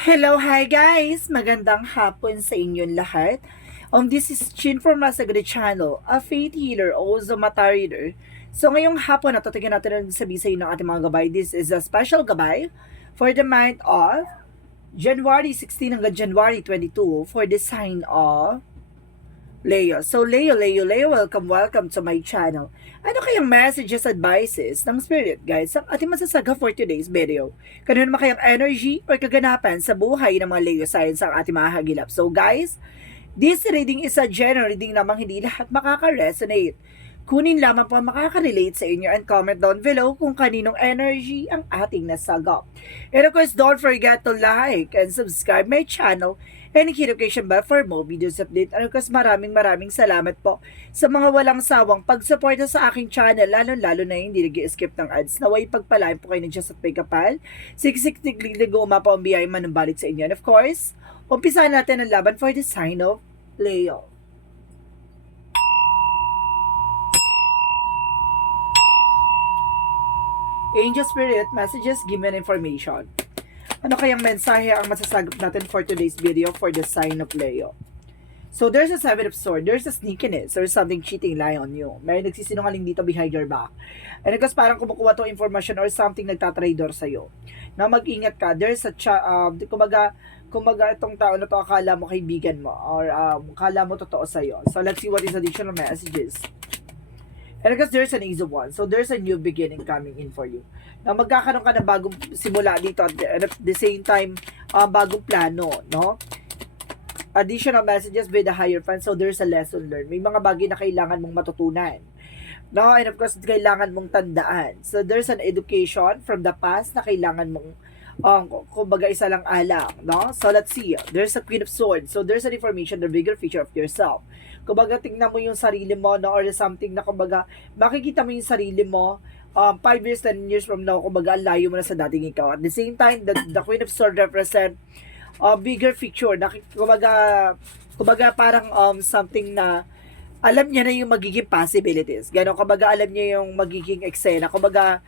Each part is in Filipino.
Hello, hi guys! Magandang hapon sa inyong lahat. This is Chin from Masagada Channel, a faith healer, also mata reader. So ngayong hapon, natatagan natin ang sabi sa inyo ng ating mga gabay. This is a special gabay for the month of January 16 hanggang January 22 for the sign of Leo. So Leo, welcome to my channel. Ano kayang messages, advices ng Spirit Guides ang ating masasaga for today's video? Kano naman kayang energy or kaganapan sa buhay ng mga Leo signs ang ating mahagilap? So guys, this reading is a general reading namang hindi lahat makaka-resonate. Kunin lamang po ang makaka-relate sa inyo and comment down below kung kaninong energy ang ating nasagap. And of course, don't forget to like and subscribe my channel and notification bell for more videos update. And of course, maraming salamat po sa mga walang sawang pagsuporta sa aking channel, lalo na hindi nag-skip ng ads. Naway pagpalain po kayo ng Diyos at may kapal. Siksik tigligo umapa ang biyay manumbalik sa inyo. And of course, umpisa natin ang laban for the sign of Leo. Angel Spirit, messages, given information. Ano kayang mensahe ang masasagap natin for today's video for the sign of Leo? So there's a Seven of Swords, there's a sneakiness, or something cheating lying on you. May nagsisinungaling dito behind your back. And because parang kumukuha to information or something nagtatraidor sa'yo. Na mag-ingat ka, there's a, kumaga itong tao na to akala mo kaibigan mo or akala mo totoo sa'yo. So let's see what is additional messages. And because there's an Ace of Wands, so there's a new beginning coming in for you. Na magkakaroon ka ng bagong simula dito at the same time, bagong plano, no? Additional messages with the higher fund, so there's a lesson learned. May mga bagay na kailangan mong matutunan. No? And of course, kailangan mong tandaan. So there's an education from the past na kailangan mong kumbaga isa lang alang, no? So let's see. There's a Queen of Swords. So there's an information, the bigger feature of yourself. Kumbaga tingnan mo yung sarili mo, no? Or something na kumbaga makikita mo yung sarili mo 5 years, 10 years from now, kumbaga layo mo na sa dating ikaw. At the same time, the Queen of Swords represent bigger picture. Kumbaga parang something na alam niya na yung magiging possibilities. Ganon, kumbaga alam niya yung magiging eksena. Kumbaga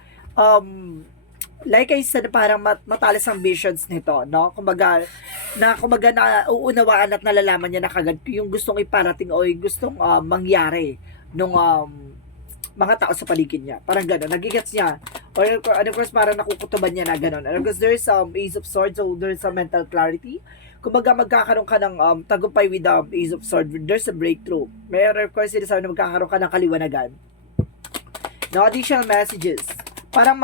like I said, parang matalas ang visions nito, no? Kumbaga na uunawaan at nalalaman niya na kagad yung gustong iparating o yung gustong mangyari nung mga tao sa paligid niya. Parang gano'n, nagigets niya. Or of course, parang nakukutuban niya na gano'n. And of course, there's Ace of Swords, so there's some mental clarity. Kumbaga magkakaroon ka ng tagumpay with Ace of Swords, there's a breakthrough. Mayroon of course, sinasabi na magkakaroon ka ng kaliwanagan. No additional messages. Parang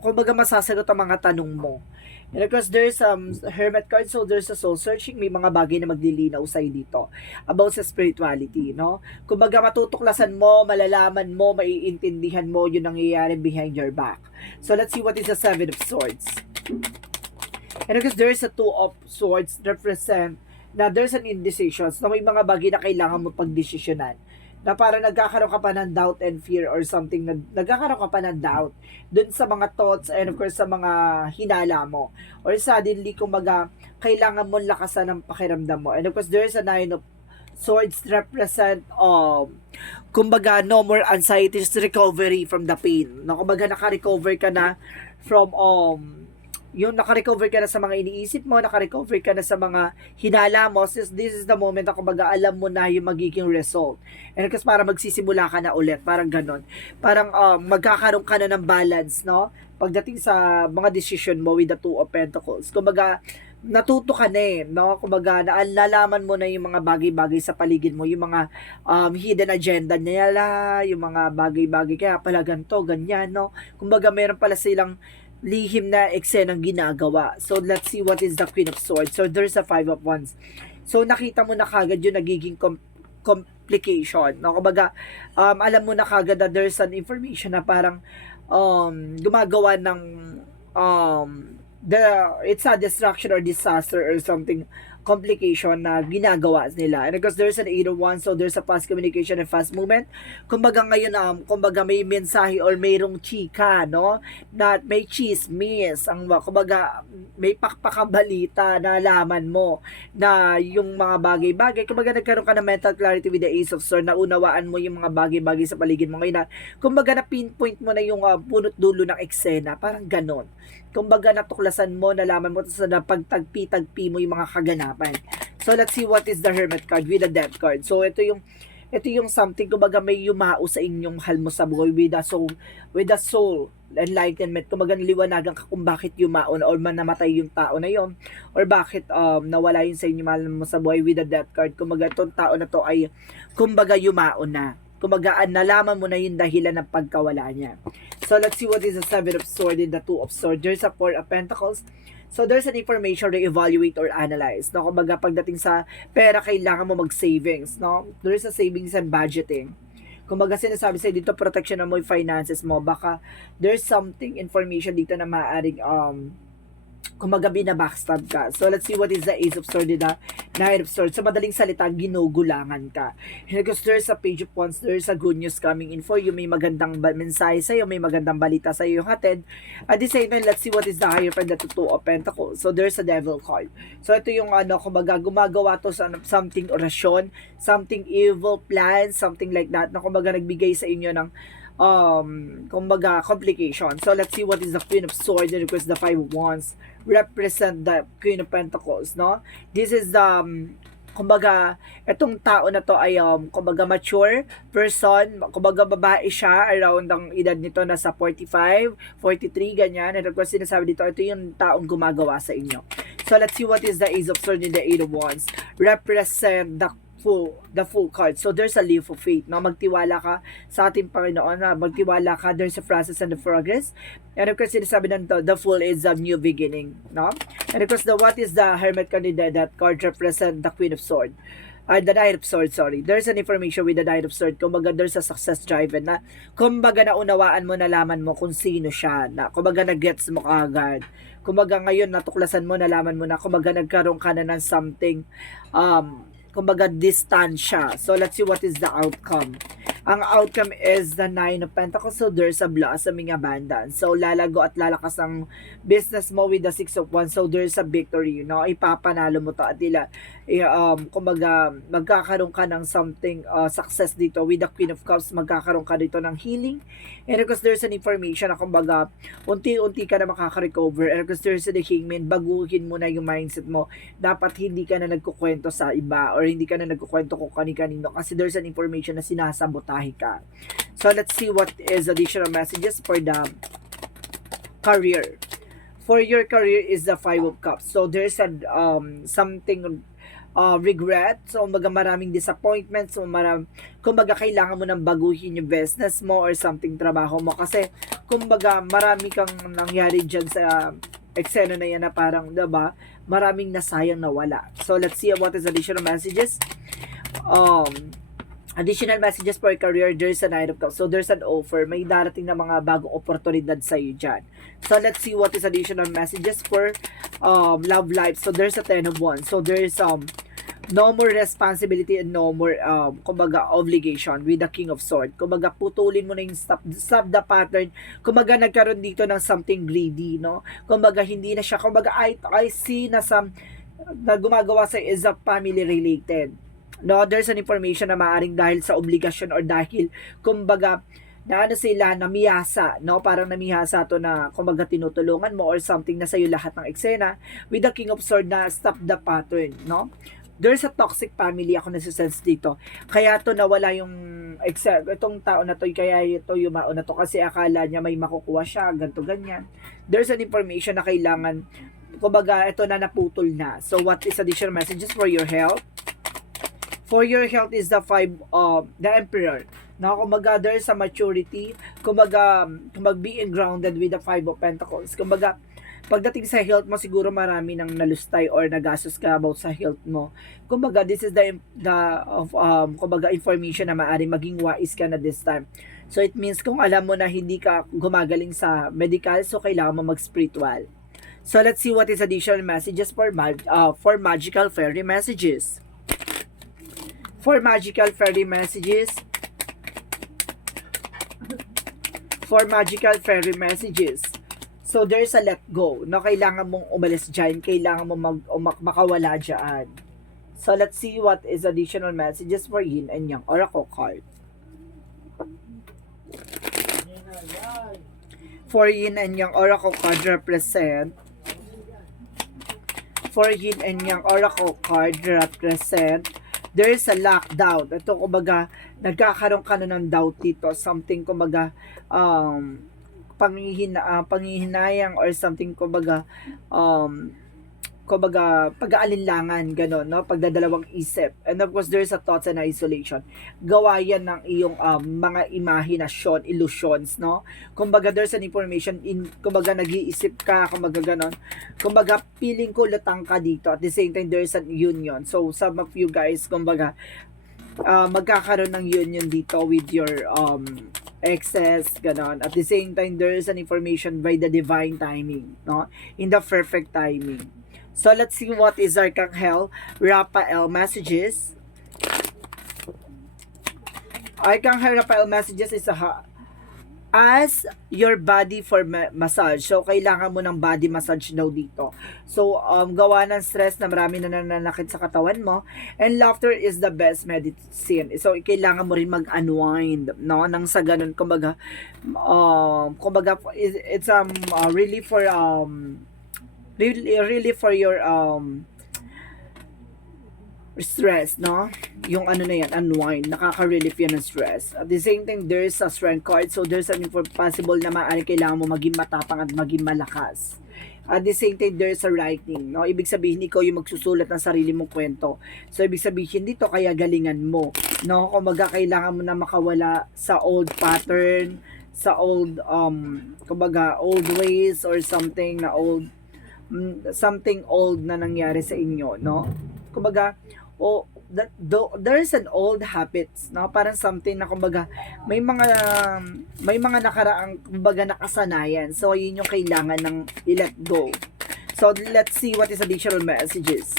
kumbaga masasagot ang mga tanong mo. And of course, there's Hermit card, so there's a soul searching. May mga bagay na maglilinaw sa'yo dito about sa spirituality, no? Kumbaga matutuklasan mo, malalaman mo, maiintindihan mo yung nangyayari behind your back. So let's see what is the Seven of Swords. And of course, there's a Two of Swords represent na there's an indecision. So may mga bagay na kailangan mo pagdesisyonan. Na parang nagkakaroon ka pa ng doubt and fear or something, nagkakaroon ka pa ng doubt dun sa mga thoughts and of course sa mga hinala mo. Or suddenly, kumbaga, kailangan mo lakasan ng pakiramdam mo. And of course, there's a Nine of Swords represent, kumbaga, no more anxiety, recovery from the pain. No, kumbaga, naka-recover ka na from, yung naka-recover ka na sa mga iniisip mo, naka-recover ka na sa mga hinala mo, since this is the moment na kumbaga alam mo na yung magiging result. And kasi para magsisimula ka na ulit, parang ganon. Parang magkakaroon ka na ng balance, no? Pagdating sa mga decision mo with the Two of Pentacles. Kumbaga, natuto ka na eh, no? Kumbaga, nalaman mo na yung mga bagay-bagay sa paligid mo, yung mga hidden agenda nila, yung mga bagay-bagay, kaya pala ganito, ganyan, no? Kumbaga, meron pala silang lihim na eksenang ginagawa. So, let's see what is the Queen of Swords. So, there's a Five of Wands. So, nakita mo na kagad yung nagiging complication. No? Kumbaga, alam mo na kagad that there's an information na parang gumagawa ng it's a destruction or disaster or something complication na ginagawa nila. And because there's an 801, so there's a fast communication and fast movement. Kumbaga ngayon, kumbaga may mensahe or mayroong chika, no? Na may chismis, kumbaga may pakpakabalita na alaman mo na yung mga bagay-bagay. Kumbaga nagkaroon ka ng mental clarity with the Ace of Swords, na unawaan mo yung mga bagay-bagay sa paligid mo ngayon. Kumbaga na pinpoint mo na yung punot dulo ng eksena, parang ganon. Kumbaga natuklasan mo, nalaman mo sa napagtagpi-tagpi mo yung mga kaganapan. So let's see what is the Hermit card with the Death card. So ito yung something, kumbaga may yumao sa inyong mahal mo sa buhay with the soul enlightenment. Kumbaga niliwanagan ka kung bakit yumao or namatay yung tao na yon, or bakit nawala yun sa inyong mahal mo sa buhay with the Death card. Kumbaga itong tao na to ay kumbaga yumao na. Kumbaga nalaman mo na yung dahilan ng pagkawala niya. So let's see what is the Seven of Swords and the Two of Swords. There's a Four of Pentacles. So there's an information to evaluate or analyze. No? Kumbaga pagdating sa pera, kailangan mo mag-savings. No? There's a savings and budgeting. Kumbaga sinasabi sa'yo dito, protection mo yung finances mo. Baka there's something information dito na maaaring kumbaga binabackstab ka. So let's see what is the Ace of Swords and the Knight of Swords. Sa madaling salita, ginugulangan ka. Because there's a Page of Wands, there's a good news coming in for you. May magandang mensahe sa'yo, may magandang balita sa'yo yung hatid. At the same time, let's see what is the Hierophant, the Two of Pentacles. So there's a Devil card. So ito yung kumbaga gumagawa to sa something orasyon, something evil plan, something like that, na kumbaga nagbigay sa inyo ng kumbaga complication. So let's see what is the Queen of Swords and of course the Five of Wands represent the Queen of Pentacles, no? This is the kumbaga itong tao na to ay kumbaga mature person, kumbaga babae siya, around ang edad nito nasa 45, 43 ganyan. And of course sinasabi dito, ito yung taong gumagawa sa inyo. So let's see what is the Ace of Swords and the Eight of Wands represent the full card. So there's a leap of faith, no? Magtiwala ka sa ating Panginoon, magtiwala ka, there's a process and the progress. And of course sinasabi nito, the full is a new beginning, no? And of course what is the Hermit candidate, that card represent the Queen of Swords, the Knight of Swords, sorry. There's an information with the Knight of Swords. Kumbaga there's a success driven na kumbaga naunawaan mo, nalaman mo kung sino siya, na kumbaga na-gets mo kaagad. Kumbaga ngayon natuklasan mo, nalaman mo na kumbaga nagkaroon ka na ng something kumbaga distansya. So let's see what is the outcome. Ang outcome is the Nine of Pentacles. So there's a blossoming abundance. So lalago at lalakas ang business mo with the Six of Wands. So there's a victory, no? Ipapanalo mo to at kumbaga magkakaroon ka ng something success dito with the Queen of Cups. Magkakaroon ka dito ng healing. And because there's an information na kumbaga unti-unti ka na makaka-recover. And because there's the Hangman, baguhin mo na yung mindset mo. Dapat hindi ka na nagkukwento sa iba or hindi ka na nagkukwento kung kani-kanino kasi there's an information na sinasabotahe ka. So let's see what is additional messages for the career. For your career is the Five of Cups. So there's a something regret. So maraming disappointments. So kumbaga kailangan mo nang baguhin yung business mo or something trabaho mo kasi kumbaga marami kang nangyari dyan sa eksena na yan na parang, diba, maraming nasayang nawala. So let's see what is additional messages. Additional messages for career, there's a Knight of Cups. So there's an offer. May darating na mga bagong oportunidad sa iyo dyan. So let's see what is additional messages for love life. So there's a Ten of Wands. So there's no more responsibility and no more kumbaga obligation with the King of Swords. Kumbaga putulin mo na yung stop the pattern. Kumbaga nagkaroon dito ng something greedy, no? Kumbaga hindi na siya, kumbaga I see na na gumagawa sa is a family related. No, there's an information na maaring dahil sa obligasyon or dahil kumbaga na sila namiyasa, no? Parang namihasa to na kumbaga tinutulungan mo or something na sa'yo lahat ng eksena with the King of Swords na stop the pattern, no? There's a toxic family ako nasa-sense dito. Kaya to nawala yung itong tao na to, kaya ito yumao na to kasi akala niya may makukuha siya, ganto ganyan. There's an information na kailangan kumbaga ito na naputol na. So what is additional messages for your health? For your health is the the Emperor. Now, kumbaga, there's a maturity. Kumbaga, being grounded with the Five of Pentacles. Kumbaga, pagdating sa health mo, siguro marami nang nalustay or nagastos ka about sa health mo. Kumbaga, this is the kumbaga, information na maaari maging wise ka na this time. So, it means kung alam mo na hindi ka gumagaling sa medical, so kailangan mo mag-spiritual. So let's see what is additional messages for magical fairy messages. For magical fairy messages. For magical fairy messages. So there's a let go. No, kailangan mong umalis dyan. Kailangan mong makawala dyan. So let's see what is additional messages for yin and yang oracle card. For yin and yang oracle card represent. For yin and yang oracle card represent. There is a lockdown. Ito, kumbaga, nagkakaroon ka na ng doubt dito. Something, kumbaga, panghihinayang or something, kumbaga, pag-aalinlangan, gano'n, no? Pagdadalawang isip. And of course, there's a thoughts and isolation. Gawa yan ng iyong mga imahinasyon, illusions, no? Kumbaga, there's an information, kumbaga, nag-iisip ka, kumbaga, gano'n. Kumbaga, feeling ko lutang ka dito. At the same time, there's an union. So, some of you guys, kumbaga, magkakaroon ng union dito with your exes, gano'n. At the same time, there's an information by the divine timing, no? In the perfect timing. So, let's see what is Archangel Raphael messages. Archangel Raphael messages is as your body for massage. So, kailangan mo ng body massage daw dito. So, gawa ng stress na marami na nananakit sa katawan mo. And laughter is the best medicine. So, kailangan mo rin mag-unwind, no? Nang sa ganun, kumbaga, it's really for, really for your stress, no? Yung ano na yan, unwind, nakaka-relieve yan ng stress. At the same time, there's a strength card, so there's an possible na maaari kailangan mo maging matapang at maging malakas. At the same time, there's a writing, no? Ibig sabihin, ikaw yung magsusulat ng sarili mong kwento. So, ibig sabihin dito, kaya galingan mo, no? Kung kailangan mo na makawala sa old pattern, sa old, kumbaga, old ways or something na something old na nangyari sa inyo, no? Kumbaga, there is an old habits, no? Parang something na kumbaga may mga nakaraang kumbaga nakasanayan. So yun yung kailangan ng i-let go. So let's see what is additional messages.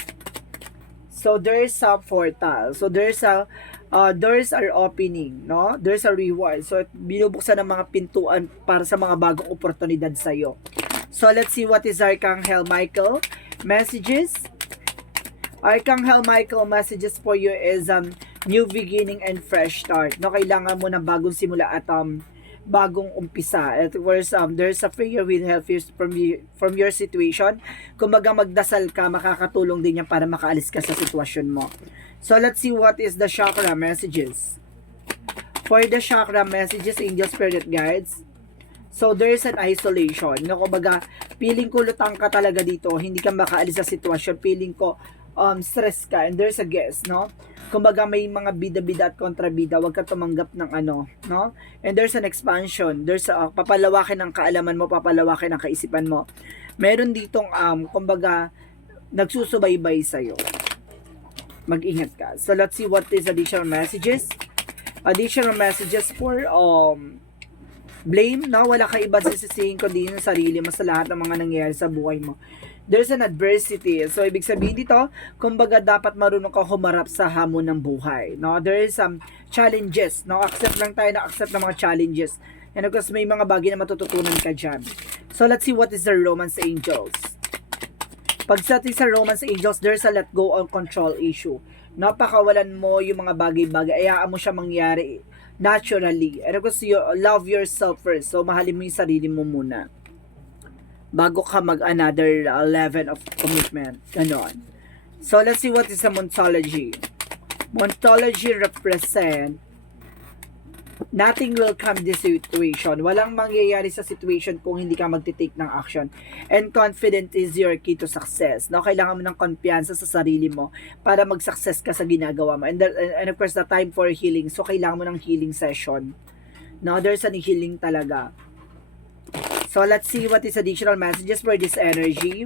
So there's a portal. So there's a doors are opening, no? There's a reward. So binubuksan ng mga pintuan para sa mga bagong oportunidad sa iyo. So, let's see what is Archangel Michael messages. Archangel Michael messages for you is new beginning and fresh start. No, kailangan mo ng bagong simula at bagong umpisa. At first, there's a prayer will help you from your situation. Kung magdasal ka, makakatulong din yan para makaalis ka sa sitwasyon mo. So, let's see what is the chakra messages. For the chakra messages, angel spirit guides. So, there's an isolation. No, kumbaga, feeling ko lutang ka talaga dito. Hindi ka makaalis sa sitwasyon. Feeling ko, stress ka. And there's a guess, no? Kumbaga, may mga bida-bida at kontrabida. Huwag ka tumanggap ng ano, no? And there's an expansion. There's papalawakin ng kaalaman mo, papalawakin ng kaisipan mo. Meron ditong, kumbaga, nagsusubaybay sa'yo. Mag-ingat ka. So, let's see what is additional messages. Additional messages for, blame, no? Wala ka iba sisisihin kundi yung sarili mo sa lahat ng mga nangyayari sa buhay mo. There's an adversity. So, ibig sabihin dito, kumbaga dapat marunong ka humarap sa hamon ng buhay, no? There is some challenges, no? Accept lang tayo na accept ng mga challenges. And of course, may mga bagay na matututunan ka dyan. So, let's see what is the Romance Angels. Pag sa Romance Angels, there's a let go on control issue. Napakawalan mo yung mga bagay-bagay. Ayaan mo siya mangyari naturally. And of course, you love yourself first. So, mahalin mo yung sarili mo muna. Bago ka another level of commitment. Ganon. So, let's see what is the Moontology. Moontology represent nothing will come this situation. Walang mangyayari sa situation kung hindi ka magtitake ng action. And confident is your key to success. No, kailangan mo ng kumpiyansa sa sarili mo para mag-success ka sa ginagawa mo. And of course, the time for healing. So, kailangan mo ng healing session. No, there's an healing talaga. So, let's see what is additional messages for this energy.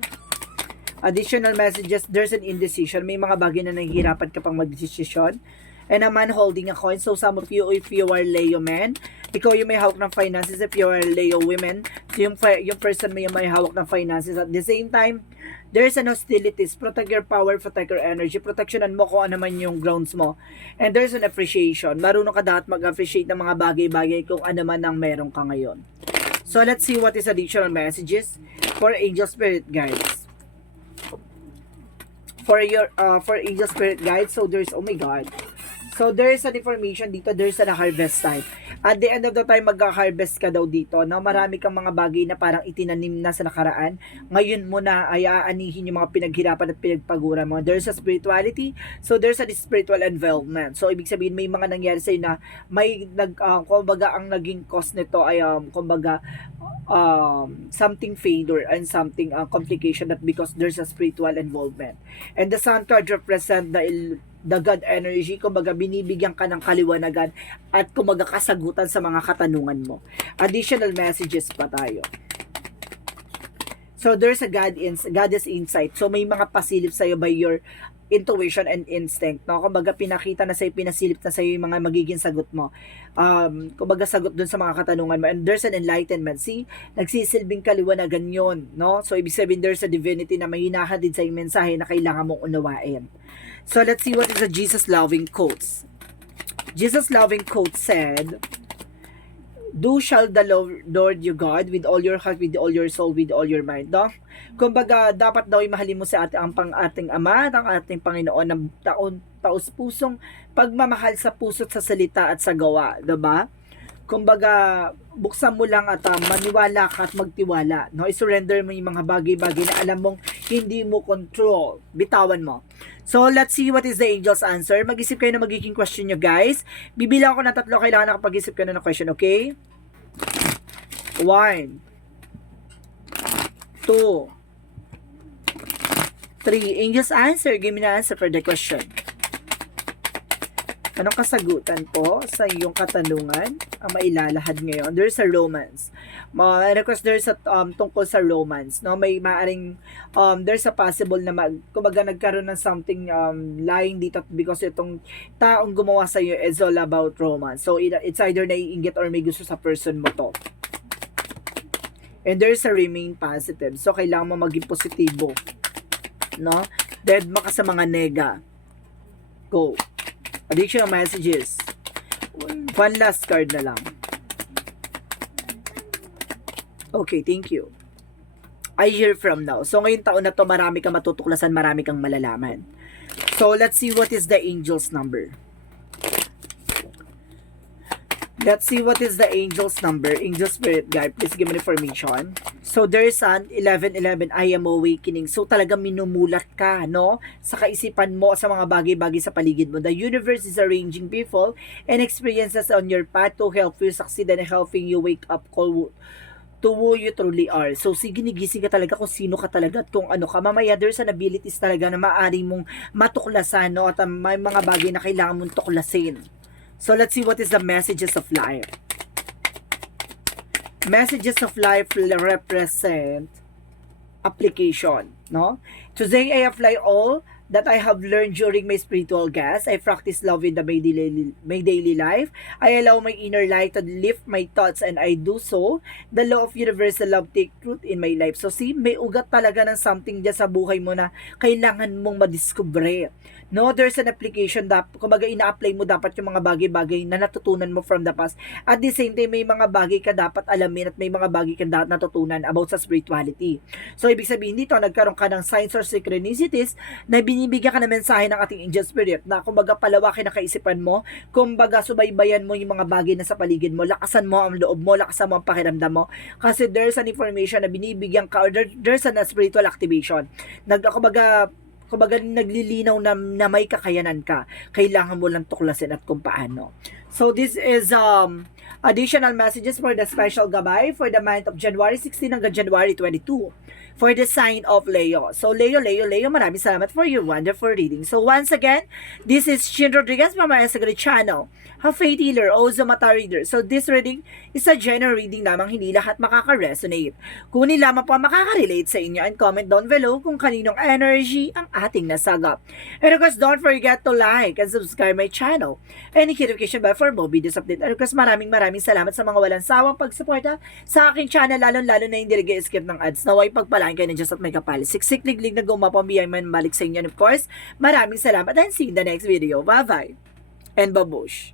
Additional messages, there's an indecision. May mga bagay na nahihirapan ka pang mag-desisyon. And a man holding a coin. So, some of you, if you are Leo man, ikaw yung may hawak ng finances if you're a Leo women. So yung person mo yung may hawak ng finances. At the same time, there's an hostilities. Protect your power, protect your energy. Protectionan mo kung ano man yung grounds mo. And there's an appreciation. Marunong ka dapat mag-appreciate ng mga bagay-bagay kung ano man ang meron ka ngayon. So let's see what is additional messages for angel spirit guides. For angel spirit guides, so there's, oh my god. So there's an information dito, there's a harvest time. At the end of the time, magka-harvest ka daw dito, no? Marami kang mga bagay na parang itinanim na sa nakaraan. Ngayon mo na ay aanihin yung mga pinaghirapan at pinagpaguran mo. There's a spirituality, so there's a spiritual involvement. So ibig sabihin may mga nangyari sa'yo na may kumbaga ang naging cause nito ay kumbaga something failure and something complication, that because there's a spiritual involvement. And the sun card represent the God energy, kumbaga binibigyan ka ng kaliwanagan at kumbaga kasagutan sa mga katanungan mo. Additional messages pa tayo. So there's a goddess insight. So may mga pasilip sa'yo by your intuition and instinct, no? Kumbaga pinakita na sa'yo, pinasilip na sa'yo yung mga magiging sagot mo. Kumbaga sagot dun sa mga katanungan mo. And there's an enlightenment. See, nagsisilbing kaliwanagan yun, no? So ibig sabihin there's a divinity na may hinahatid sa'yo mensahe na kailangan mong unawain. So let's see what is the Jesus loving quotes. Jesus loving quote said, "Do shall the Lord your God with all your heart, with all your soul, with all your mind." No? Kumbaga, dapat daw imahalin mo sa ating Ama at ang ating Panginoon ng taos-pusong pagmamahal sa puso't sa salita at sa gawa. Diba? Kumbaga, buksan mo lang at maniwala ka at magtiwala. No? I-surrender mo yung mga bagay-bagay na alam mong hindi mo control. Bitawan mo. So, let's see what is the angel's answer. Mag-isip kayo na magiging question nyo, guys. Bibilang ko ng 3. Kailangan nakapag-isip ka na ng question, okay? 1, 2, 3. Angel's answer. Give me the answer for the question. Anong kasagutan po sa iyong katanungan ang mailalahad ngayon? There's a romance. Request there's a tungkol sa romance, no? May maaring there's a possible na kumbaga nagkaroon ng something lying dito because itong taong gumawa sa iyo is all about romance. So it's either naiinggit or may gusto sa person mo to. And there's a remain positive. So kailangan mo maging positibo, no? Dead ka sa mga nega. Go. Additional messages. One last card na lang. Okay, thank you. A year from now. So, ngayong taon na to, marami kang matutuklasan, marami kang malalaman. So, let's see what is the angel's number. Let's see what is the angel's number. Angel spirit guide, please give me information. So, there's an 1111, I am awakening. So, talagang minumulat ka, no? Sa kaisipan mo, sa mga bagay-bagay sa paligid mo. The universe is arranging people and experiences on your path to help you succeed and helping you wake up call to who you truly are. So, ginigising ka talaga kung sino ka talaga at kung ano ka. Mamaya, there's an abilities talaga na maaari mong matuklasan, no? At may mga bagay na kailangan mong tuklasin. So, let's see what is the messages of life. Messages of life represent application, no? Today, I apply all that I have learned during my spiritual gas. I practice love in my daily life. I allow my inner light to lift my thoughts and I do so. The law of universal love take root in my life. So see, may ugat talaga ng something dyan sa buhay mo na kailangan mong madiskubre. No, there's an application, kumbaga ina-apply mo dapat yung mga bagay-bagay na natutunan mo from the past. At the same time, may mga bagay ka dapat alamin at may mga bagay ka dapat natutunan about sa spirituality. So, ibig sabihin dito, nagkaroon ka ng signs or synchronicities na binibigyan ka ng mensahe ng ating angel spirit na kumbaga palawakin ang kaisipan mo, kumbaga subaybayan mo yung mga bagay na sa paligid mo, lakasan mo ang loob mo, lakasan mo ang pakiramdam mo. Kasi there's an information na binibigyan ka or there's an spiritual activation. Kumbaga naglilinaw na may kakayanan ka. Kailangan mo lang tuklasin at kung paano. So this is additional messages for the special gabay for the month of January 16 hanggang January 22 for the sign of Leo. So Leo, maraming salamat for your wonderful reading. So once again, this is Chin Rodriguez from my Instagram channel, a faith healer, also mata reader. So this reading is a general reading lamang, hindi lahat makaka-resonate. Kunin lamang po ang makaka-relate sa inyo and comment down below kung kaninong energy ang ating nasagap. And of course, don't forget to like and subscribe my channel and hit notification bell for for more videos update. Of course, maraming salamat sa mga walang sawang pagsuporta sa aking channel, lalo na hindi nag-skip ng ads. Naway pagpalaan kayo na Diyos at may kapal. Siksik, liglig na gumapambiyay man balik sa inyo. And of course, maraming salamat and see you in the next video. Bye-bye and babush.